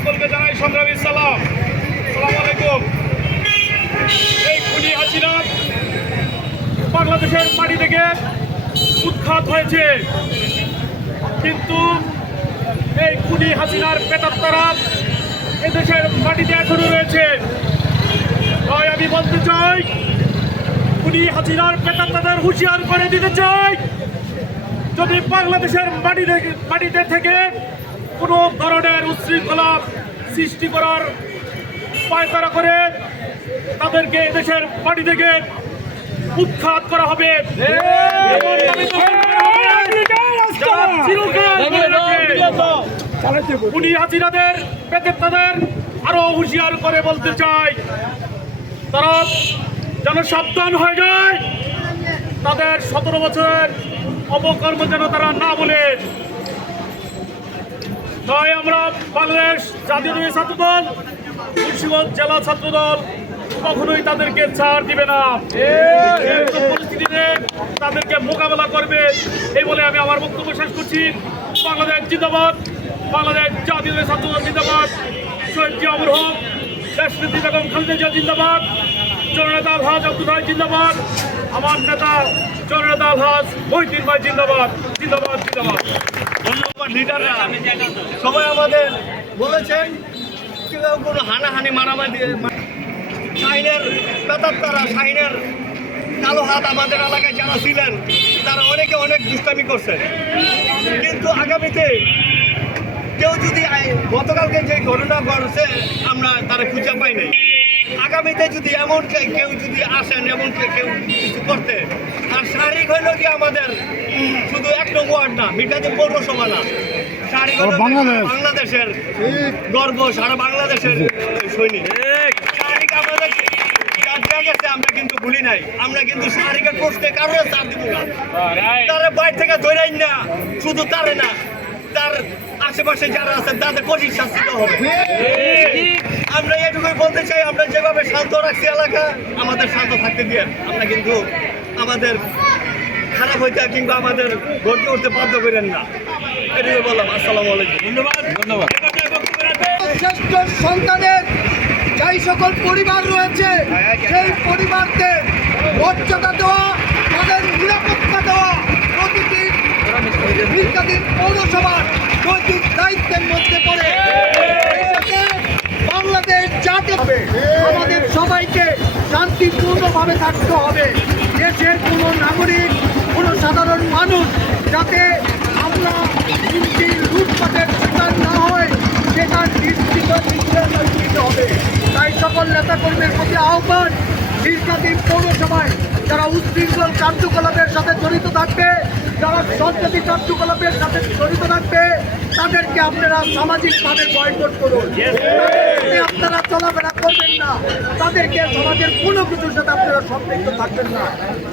সকলকে জানাই সংগ্রামী সালাম। সালাম আলাইকুম। এই খুনি হাসিনা বাংলাদেশের মাটি থেকে উৎখাত হয়েছে। কিন্তু এই খুনি হাসিনার পেটাত্তারা এদেশের মাটিতে এখনও রয়েছে। তাই আমি বলতে চাই, খুনি হাসিনার পেটাত্তাদের হুঁশিয়ার করে দিতে চাই। যদি বাংলাদেশের মাটি মাটিতে থেকে কোনো ধরনের উচ্ছৃঙ্খলা সৃষ্টি করার পায়তারা করে তাদেরকে এদেশের মাটি থেকে উৎখাত করা হবে। খুনি হাসিনাদের পেতে তাদের আরও হুঁশিয়ার করে বলতে চাই, তারা যেন সাবধান হয়ে যায়, তাদের সতেরো বছরের অপকর্ম যেন তারা না বলে। তাই আমরা বাংলাদেশ জাতীয় ছাত্র দল জেলা ছাত্র দল কখনোই তাদেরকে ছাড় দিবে না। পরিস্থিতিতে তাদেরকে মোকাবেলা করবে এই বলে আমি আমার বক্তব্য শেষ করছি। বাংলাদেশ জিন্দাবাদ, বাংলাদেশ জাতীয় ছাত্র দল জিন্দাবাদ। শহীদ জিয়াউর হক নেত্রী বেগম খালেদা জিয়া জিন্দাবাদ। জননেতা আলহাজ আব্দুল জিন্দাবাদ। আমার নেতা জননেতা আলহাজ মহিদিন ভাই, জিন্দাবাদ জিন্দাবাদ জিন্দাবাদ। ধন্যবাদ, লিডাররা। সবাই আমাদের বলেছেন, কেউ কোনো হানাহানি, মারামারি শাহিনের বেতাত্তারা শাহিনের কালো হাত আমাদের এলাকায় যারা ছিলেন, তারা অনেকে অনেক দুষ্টামি করছে কিন্তু আগামীতে কেউ যদি গতকালকে যে ঘটনা ঘটছে, আমরা তারা খুঁজে পাই নাই। আগামীতে যদি এমন কেউ যদি আসেন এমন কেউ কিছু করতে হইল কি আমাদের শুধু এক ওয়ার্ড না মিঠাদি পৌরসভা না। বাংলাদেশের গর্ব সারা বাংলাদেশের সৈনিক। শারীরিক আমাদের গেছে আমরা কিন্তু ভুলি নাই। আমরা কিন্তু চাপ দিব না। তারা বাইরে থেকে ধরেই না শুধু তারে না তার আশেপাশে যারা আছেন তাদের কঠিন শাস্তি হবে। আমরা এটুকুই বলতে চাই আমরা যেভাবে শান্ত রাখছি এলাকা আমাদের শান্ত থাকতে দিয়ে আমরা কিন্তু আমাদের খারাপ হইতে কিংবা আমাদের গড়তে উঠতে বাধ্য করেন না। এটুকুই বললাম আসসালামু আলাইকুম। ধন্যবাদ। ধন্যবাদ। শ্রেষ্ঠ সন্তানের যাই সকল পরিবার রয়েছে সেই পরিবারকে মর্যাদা দেওয়া তাদের নিরাপত্তা দেওয়া প্রতিটি মির্জাদিন পৌরসভার নৈতিক দায়িত্বের মধ্যে পড়ে। এই সাথে বাংলাদেশ জাতি হবে আমাদের সবাইকে শান্তিপূর্ণভাবে থাকতে হবে। দেশের কোনো নাগরিক কোনো সাধারণ মানুষ যাতে আমরা লুটপাটের শিকার না হয়, সেটা নিশ্চিত নিশ্চয় দিতে হবে। তাই সকল নেতাকর্মীর প্রতি আহ্বান দীর্ঘদিন পৌরসভায় যারা উচ্ছৃঙ্খল কার্যকলাপের সাথে জড়িত থাকবে যারা সরকারি কার্যকলাপের সাথে জড়িত থাকবে তাদেরকে আপনারা সামাজিকভাবে বয়কট করুন। আপনারা চলাফেরা করবেন না। তাদেরকে সমাজের কোনো কিছুর সাথে আপনারা সম্পৃক্ত থাকবেন না।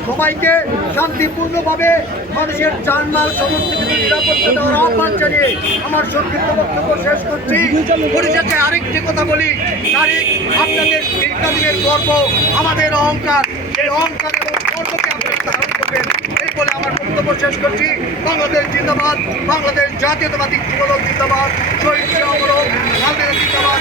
সবাইকে শান্তিপূর্ণভাবে মানুষের জানমাল সমস্ত নিরাপত্তা জানিয়ে আমার সংক্ষিপ্ত বক্তব্য শেষ করছি। পরিশেষে আরেকটি কথা বলি। তারিখ, আপনাদের দীর্ঘদিনের গর্ব, আমাদের অহংকার। এই অহংকার এবং গর্বকে বলে আমার বক্তব্য শেষ করছি। বাংলাদেশ জিন্দাবাদ, বাংলাদেশ জাতীয়তাবাদী যুবদল জিন্দাবাদ, শহীদ জিন্দাবাদ